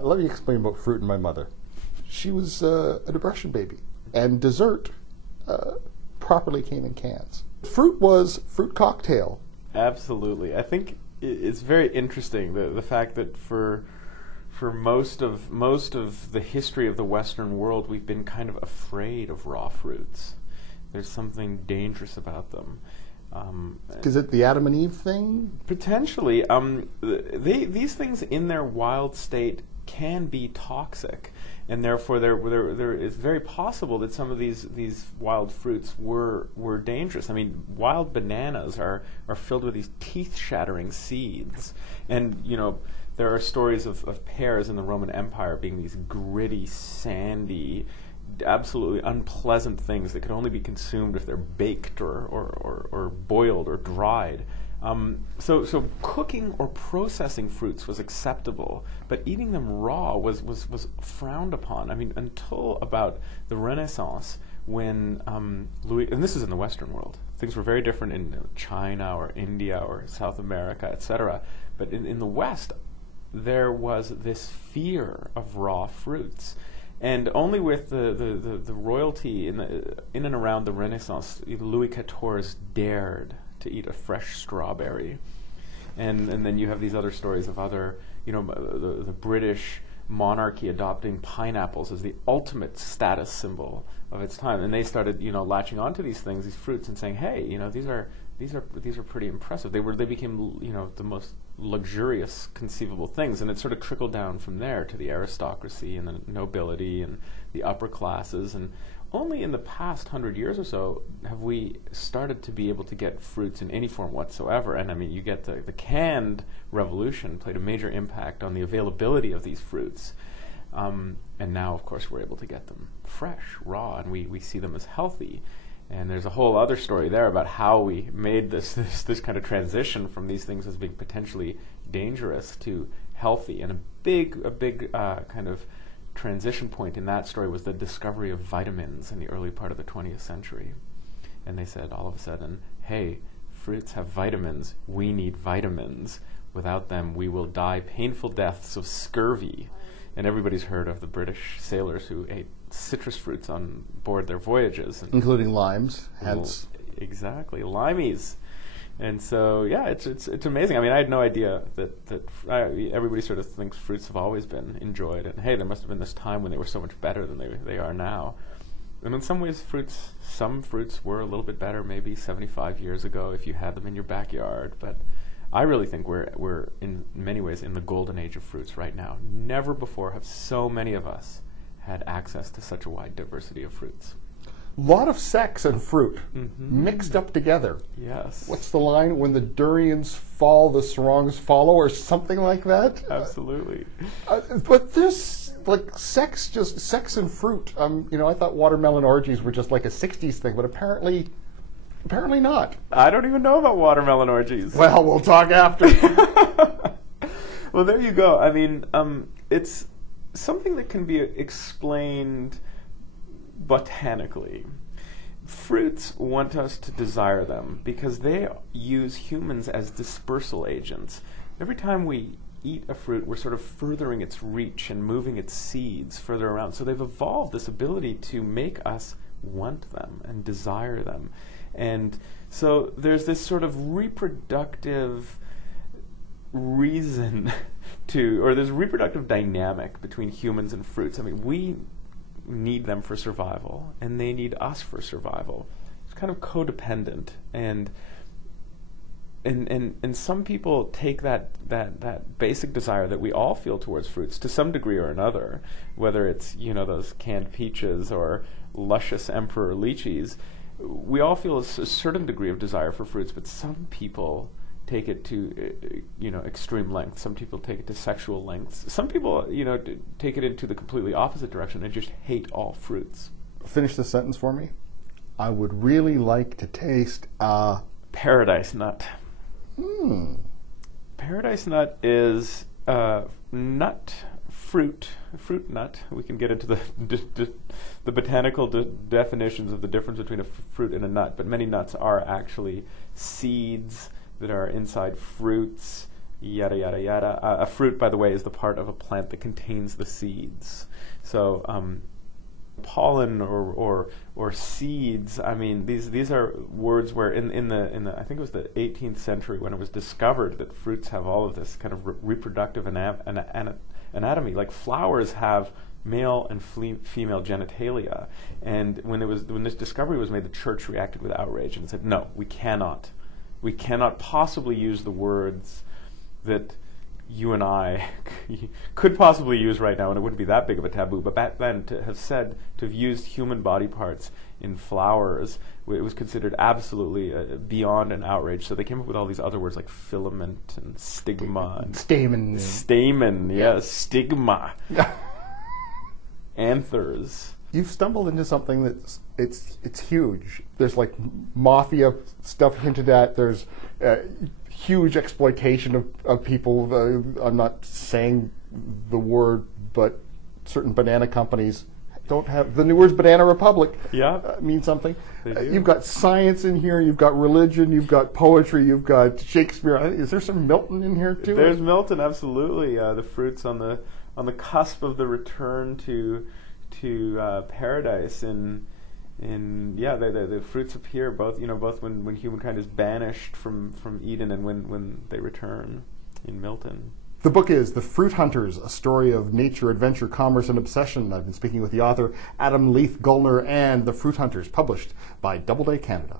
let me explain about fruit and my mother. She was a depression baby, and dessert properly came in cans. Fruit was fruit cocktail. Absolutely. I think it's very interesting, the fact that for most of the history of the Western world, we've been kind of afraid of raw fruits. There's something dangerous about them. Is it the Adam and Eve thing? Potentially. These things in their wild state can be toxic, and therefore there is very possible that some of these wild fruits were dangerous. I mean, wild bananas are filled with these teeth-shattering seeds, and there are stories of pears in the Roman Empire being these gritty, sandy, absolutely unpleasant things that could only be consumed if they're baked or boiled or dried. So cooking or processing fruits was acceptable, but eating them raw was frowned upon. I mean, until about the Renaissance, when and this is in the Western world, things were very different in China or India or South America, etc. But in the West, there was this fear of raw fruits. And only with the royalty in and around the Renaissance, Louis XIV dared to eat a fresh strawberry, and then you have these other stories of other, the British monarchy adopting pineapples as the ultimate status symbol of its time, and they started latching onto these things, these fruits, and saying, hey, these are pretty impressive. They became the most luxurious conceivable things, and it sort of trickled down from there to the aristocracy and the nobility and the upper classes, and only in the past 100 years or so have we started to be able to get fruits in any form whatsoever. And I mean, you get the canned revolution played a major impact on the availability of these fruits, and now of course we're able to get them fresh, raw, and we see them as healthy. And there's a whole other story there about how we made this kind of transition from these things as being potentially dangerous to healthy. And a big kind of transition point in that story was the discovery of vitamins in the early part of the 20th century. And they said all of a sudden, hey, fruits have vitamins. We need vitamins. Without them, we will die painful deaths of scurvy. And everybody's heard of the British sailors who ate citrus fruits on board their voyages, and including limes, hence exactly limeys. And so yeah, it's amazing. I mean, I had no idea that everybody sort of thinks fruits have always been enjoyed, and hey, there must have been this time when they were so much better than they are now. And in some ways, some fruits were a little bit better maybe 75 years ago if you had them in your backyard, but I really think we're in many ways in the golden age of fruits right now. Never before have so many of us had access to such a wide diversity of fruits. a lot of sex and fruit mixed up together. Yes. What's the line? When the durians fall, the sarongs follow, or something like that? Absolutely. But this, like, sex and fruit, I thought watermelon orgies were just like a 60s thing, but apparently not. I don't even know about watermelon orgies. Well, we'll talk after. Well, there you go. I mean, it's something that can be explained botanically. Fruits want us to desire them because they use humans as dispersal agents. Every time we eat a fruit, we're sort of furthering its reach and moving its seeds further around. So they've evolved this ability to make us want them and desire them. And so there's this sort of reproductive reason or there's a reproductive dynamic between humans and fruits. I mean, we need them for survival, and they need us for survival. It's kind of codependent, and some people take that basic desire that we all feel towards fruits to some degree or another, whether it's those canned peaches or luscious emperor lychees. We all feel a certain degree of desire for fruits, but some people take it to extreme lengths. Some people take it to sexual lengths. Some people take it into the completely opposite direction and just hate all fruits. Finish the sentence for me. I would really like to taste a paradise nut. Paradise nut is fruit nut. We can get into the botanical definitions of the difference between a fruit and a nut, but many nuts are actually seeds that are inside fruits, yada, yada, yada. A fruit, by the way, is the part of a plant that contains the seeds. So pollen or seeds. I mean, these are words where in the I think it was the 18th century when it was discovered that fruits have all of this kind of reproductive anatomy. Like flowers have male and female genitalia, and when this discovery was made, the church reacted with outrage and said, "No, we cannot possibly use the words that you and I could possibly use right now, and it wouldn't be that big of a taboo." But back then, to have used human body parts in flowers, it was considered absolutely beyond an outrage. So they came up with all these other words like filament and stigma. And stamen, yes, stigma. Anthers. You've stumbled into something that's it's huge. There's like mafia stuff hinted at. There's huge exploitation of people. I'm not saying the word, but certain banana companies don't have the new words. Banana Republic mean something. You've got science in here. You've got religion. You've got poetry. You've got Shakespeare. Is there some Milton in here too? There's Milton, absolutely. The fruits on the cusp of the return to paradise, the fruits appear both when humankind is banished from Eden and when they return in Milton. The book is The Fruit Hunters, a story of nature, adventure, commerce, and obsession. I've been speaking with the author Adam Leith Gollner, and The Fruit Hunters, published by Doubleday Canada.